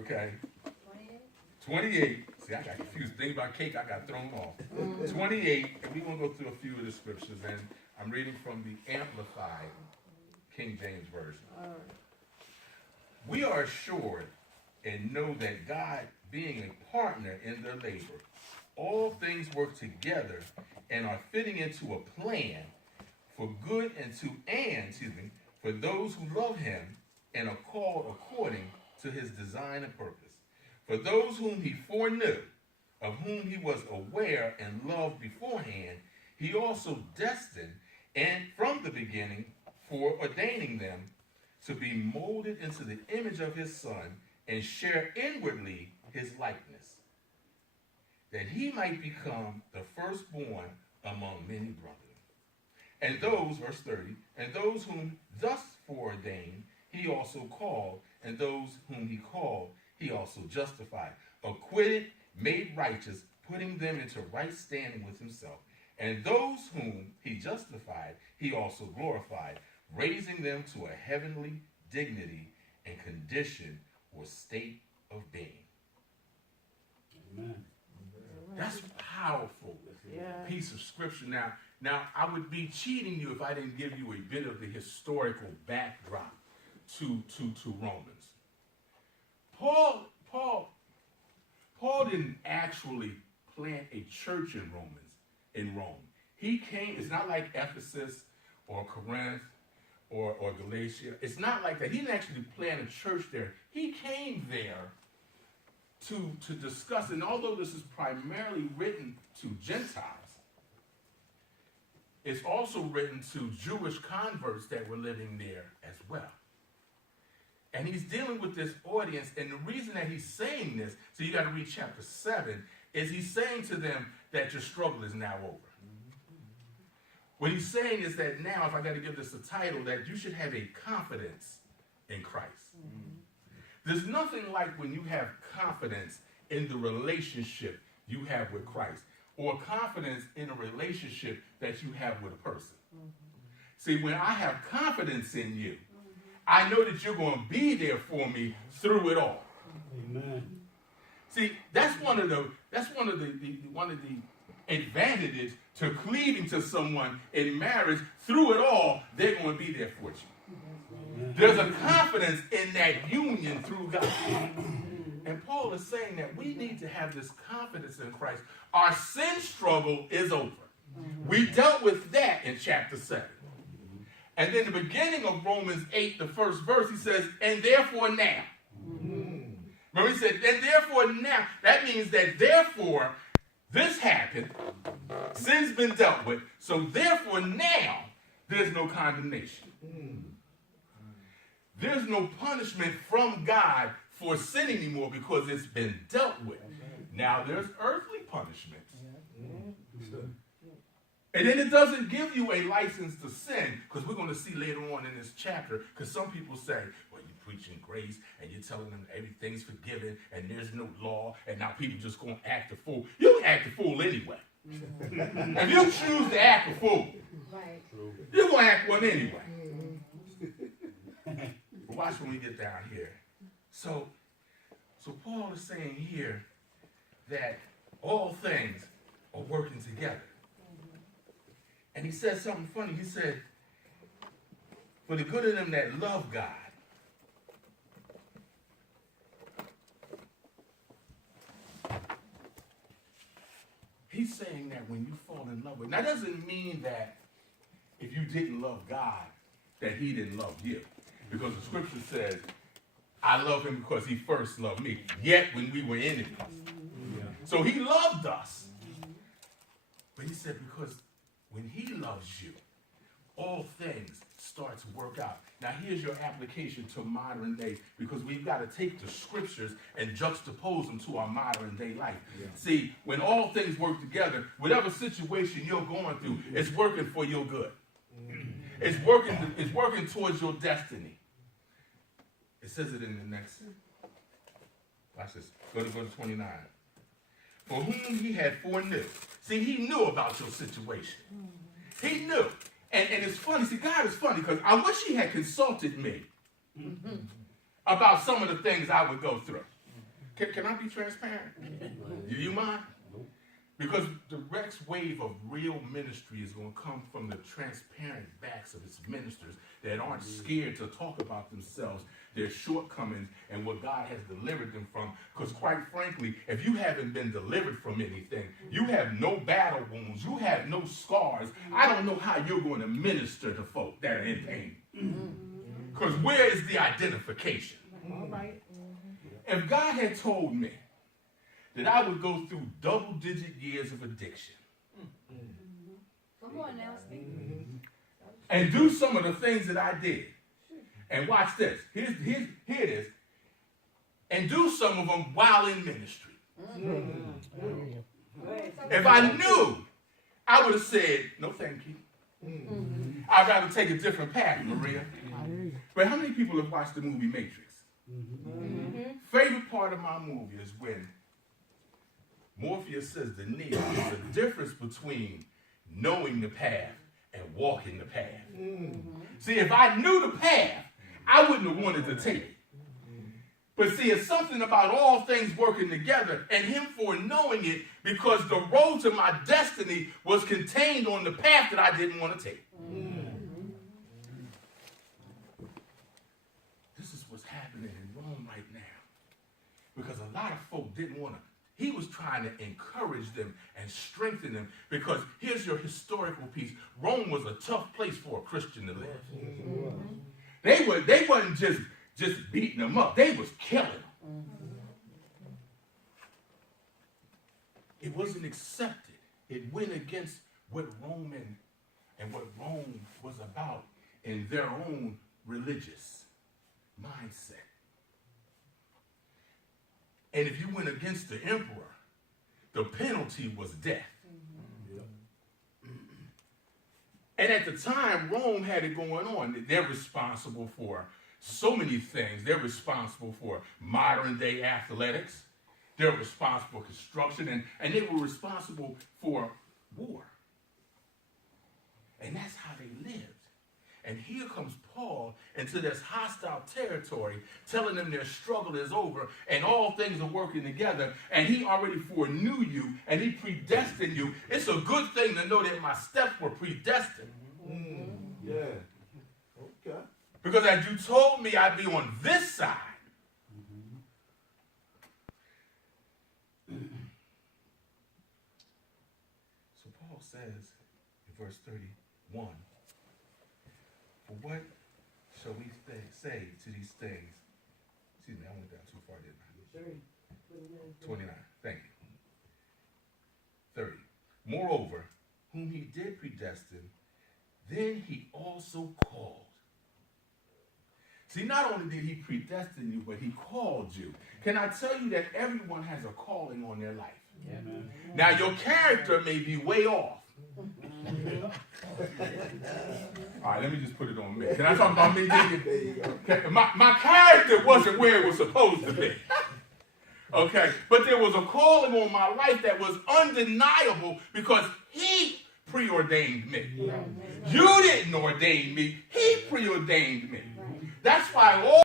Okay. 28. See, I got confused. Think about cake, I got thrown off. 28, and we're going to go through a few of the scriptures, and I'm reading from the Amplified King James Version. We are assured and know that God, being a partner in their labor, all things work together and are fitting into a plan for good for those who love him and are called according to his design and purpose. For those whom he foreknew, of whom he was aware and loved beforehand, he also destined, and from the beginning, for ordaining them to be molded into the image of his Son and share inwardly his likeness, that he might become the firstborn among many brethren. And those, verse 30, and those whom thus foreordained, he also called, and those whom he called, he also justified, acquitted, made righteous, putting them into right standing with himself. And those whom he justified, he also glorified, raising them to a heavenly dignity and condition or state of being. Amen. That's a powerful piece of scripture. Now, I would be cheating you if I didn't give you a bit of the historical backdrop to Romans. Paul didn't actually plant a church in Rome. He came, it's not like Ephesus or Corinth or Galatia. It's not like that. He didn't actually plant a church there. He came there to discuss, and although this is primarily written to Gentiles, it's also written to Jewish converts that were living there as well. And he's dealing with this audience, and the reason that he's saying this, so you got to read chapter 7, is he's saying to them that your struggle is now over. What he's saying is that now, if I got to give this a title, that you should have a confidence in Christ. There's nothing like when you have confidence in the relationship you have with Christ, or confidence in a relationship that you have with a person. See, when I have confidence in you, I know that you're going to be there for me through it all. Amen. See, that's one of the advantages to cleaving to someone in marriage. Through it all, they're going to be there for you. There's a confidence in that union through God. And Paul is saying that we need to have this confidence in Christ. Our sin struggle is over. We dealt with that in chapter 7. And then the beginning of Romans 8, the first verse, he says, and therefore now. Remember he said, and therefore now. That means that therefore this happened. Sin's been dealt with. So therefore now there's no condemnation. There's no punishment from God for sin anymore because it's been dealt with. Now there's earthly punishment. And then it doesn't give you a license to sin, because we're going to see later on in this chapter, because some people say, well, you're preaching grace, and you're telling them everything's forgiven, and there's no law, and now people just going to act a fool. You can act a fool anyway. If you choose to act a fool, you're going to act one anyway. But watch when we get down here. So Paul is saying here that all things are working together. And he said something funny. He said, for the good of them that love God. He's saying that when you fall in love with, now that doesn't mean that if you didn't love God, that he didn't love you. Because the scripture says, I love him because he first loved me, yet when we were enemies. So he loved us. But he said, because when he loves you, all things start to work out. Now here's your application to modern day, because we've got to take the scriptures and juxtapose them to our modern day life. See, when all things work together, whatever situation you're going through, it's working for your good. It's working towards your destiny. It says it in the next. Watch this. Go to 29. For whom he had foreknew. See, he knew about your situation. He knew. And it's funny. See, God is funny, because I wish he had consulted me about some of the things I would go through. Can I be transparent? You mind? Because the next wave of real ministry is going to come from the transparent backs of its ministers that aren't scared to talk about themselves, their shortcomings, and what God has delivered them from. Because quite frankly, if you haven't been delivered from anything, you have no battle wounds, you have no scars, I don't know how you're going to minister to folk that are in pain. Because where is the identification? All right. If God had told me that I would go through double-digit years of addiction Come on now, Steve. and do some of the things that I did, and watch this, here it is, and do some of them while in ministry. If I knew, I would have said, no thank you. I'd rather take a different path, Maria. But how many people have watched the movie Matrix? Favorite part of my movie is when Morpheus says to Neo, there's a difference between knowing the path and walking the path. See, if I knew the path, I wouldn't have wanted to take it. But see, it's something about all things working together and him foreknowing it, because the road to my destiny was contained on the path that I didn't want to take. This is what's happening in Rome right now. Because a lot of folk didn't want to. He was trying to encourage them and strengthen them, because here's your historical piece. Rome was a tough place for a Christian to live. They wasn't just beating them up. They was killing them. It wasn't accepted. It went against what Rome was about in their own religious mindset. And if you went against the emperor, the penalty was death. And at the time, Rome had it going on. They're responsible for so many things. They're responsible for modern day athletics. They're responsible for construction, and they were responsible for war. And that's how they lived. And here comes Paul into this hostile territory, telling them their struggle is over and all things are working together, and he already foreknew you and he predestined you. It's a good thing to know that my steps were predestined. Yeah. Okay. Because as you told me I'd be on this side. So Paul says in verse 31, for what shall we say to these things? Excuse me, I went down too far, didn't I? 29, thank you. 30. Moreover, whom he did predestine, then he also called. See, not only did he predestine you, but he called you. Can I tell you that everyone has a calling on their life? Amen. Now, your character may be way off. All right, let me just put it on me. Can I talk about me? There you go. Okay, my character wasn't where it was supposed to be. Okay, but there was a calling on my life that was undeniable because he preordained me. You didn't ordain me. He preordained me. That's why all